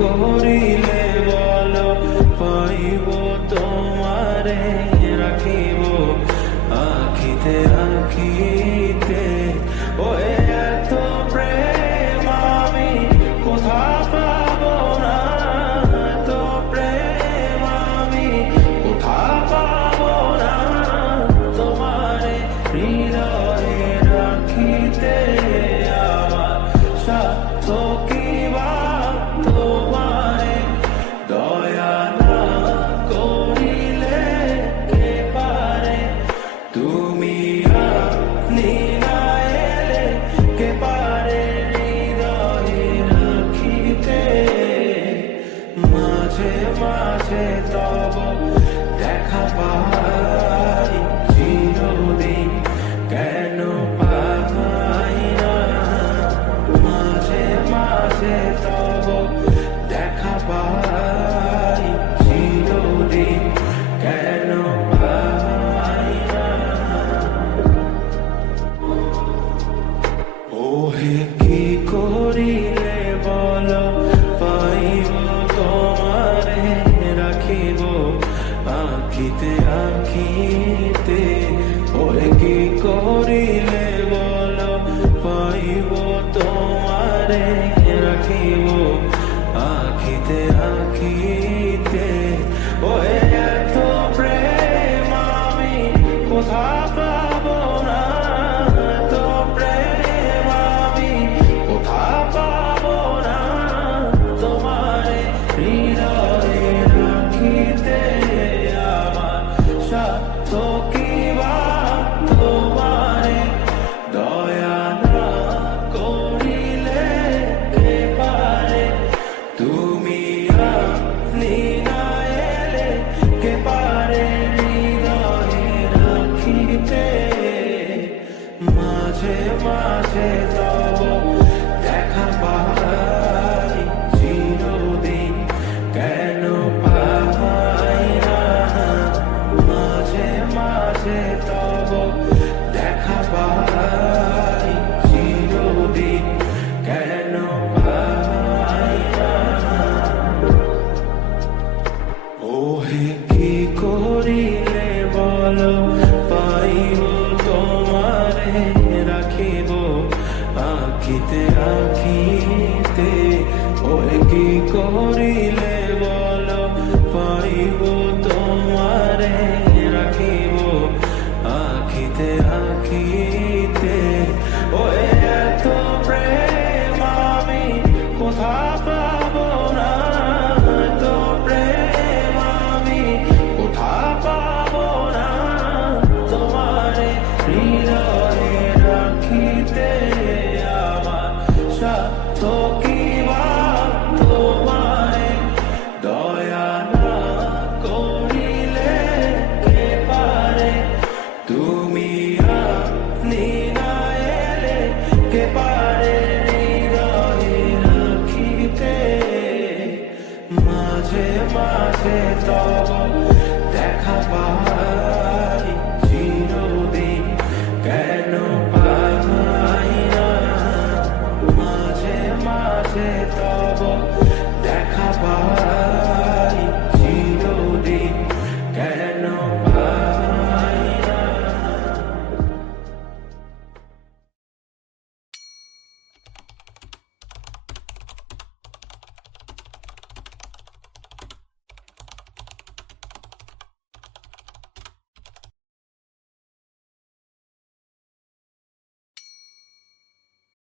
করিলে বলো পাইব তোমারে রাখিব আখিতে আখিতে। ও এত প্রেম আমি কোথা পাবো না, এত প্রেম আমি কোথা পাবো না, তোমারে হৃদয়ে রাখিতে আমার সাধ্য কি বা তোমারে দয়া না করিলে কে পারে, তুমি আপনি না এলে কে পারে হৃদয়ে রাখিতে। মাঝে মাঝে তব দেখা পাই চিরদিন কেন পাই না, মাঝে মাঝে তব দেখা পাই চিরদিন কেন পাই না। ওহে কি করিলে বলো পাইব তোমারে রাখিব আখিতে আখিতে। ওহে কি করিলে বলো পাইব তোমারে রাখিব আখিতে আখিতে। ওহে এত প্রেম আমি কোথা পাবো না, এত প্রেম আমি কোথা পাবো না, তোমারে হৃদয়ে রাখিতে আমার সাধ্য কি বা তোমারে দয়া না করিলে কে পারে, তুমি আপনি না এলে কে পারে হৃদয়ে রাখিতে। মাঝে মাঝে তব দেখা পাই চিরদিন কেন পাই না, মাঝে মাঝে তব দেখা পাই চিরদিন কেন পাই না। ওহে কি করিলে বলো পাইব তোমারে রাখিব আখিতে আখিতে। ওহে কি করিলে বলো পাইব তোমারে রাখিব আখিতে আখিতে। ওহে এত প্রেম আমি কোথা পাবো না, এত প্রেম আমি কোথা পাবো না, তোমারে হৃদয়ে রাখিতে আমার সাধ্য কি বা তোমারে দয়া না করিলে কে পারে, তুমি আপনি না এলে কে পারে হৃদয়ে রাখিতে। মাঝে মাঝে তব